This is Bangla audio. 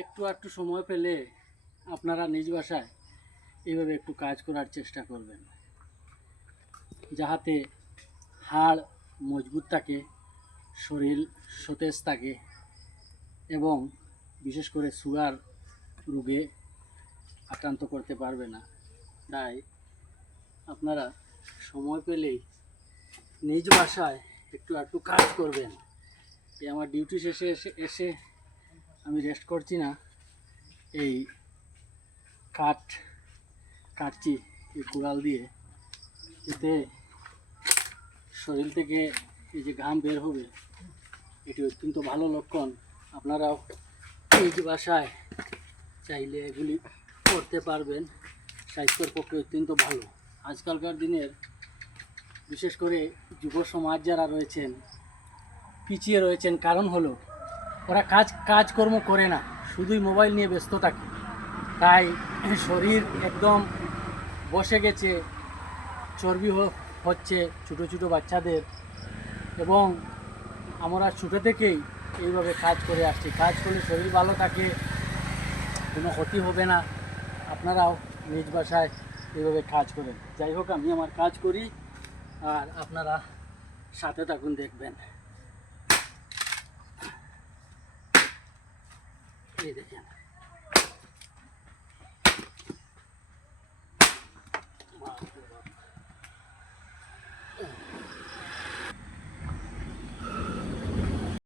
একটু সময় পেলে আপনারা নিজ বাসায় এইভাবে একটু কাজ করার চেষ্টা করবেন, যাহাতে হাড় মজবুত থাকে, শরীর সতেজ থাকে এবং বিশেষ করে সুগার রোগে আক্রান্ত করতে পারবে না। তাই আপনারা সময় পেলেই নিজ বাসায় একটু কাজ করবেন। এই আমার ডিউটি শেষে এসে আমি রেস্ট করছি না, এই কাটছি এই কুড়াল দিয়ে, এতে শরীর থেকে এই যে ঘাম বের হবে, এটি অত্যন্ত ভালো লক্ষণ। আপনারাও নিজ বাসায় চাইলে এগুলি করতে পারবেন, স্বাস্থ্যের পক্ষে অত্যন্ত ভালো। আজকালকার দিনের বিশেষ করে যুব সমাজ যারা রয়েছেন, পিছিয়ে রয়েছেন, কারণ হলো ওরা কাজকর্ম করে না, শুধুই মোবাইল নিয়ে ব্যস্ত থাকে। তাই শরীর একদম বসে গেছে, চর্বি হচ্ছে ছোটো ছোটো বাচ্চাদের, এবং আমরা ছোটো থেকেই এইভাবে কাজ করে আসছি। কাজ করলে শরীর ভালো থাকে, কোনো ক্ষতি হবে না। আপনারাও নিজ বাসায় এইভাবে কাজ করেন। যাই হোক, আমি আমার কাজ করি আর আপনারা সাথে থাকুন, দেখবেন। এই দেখেন।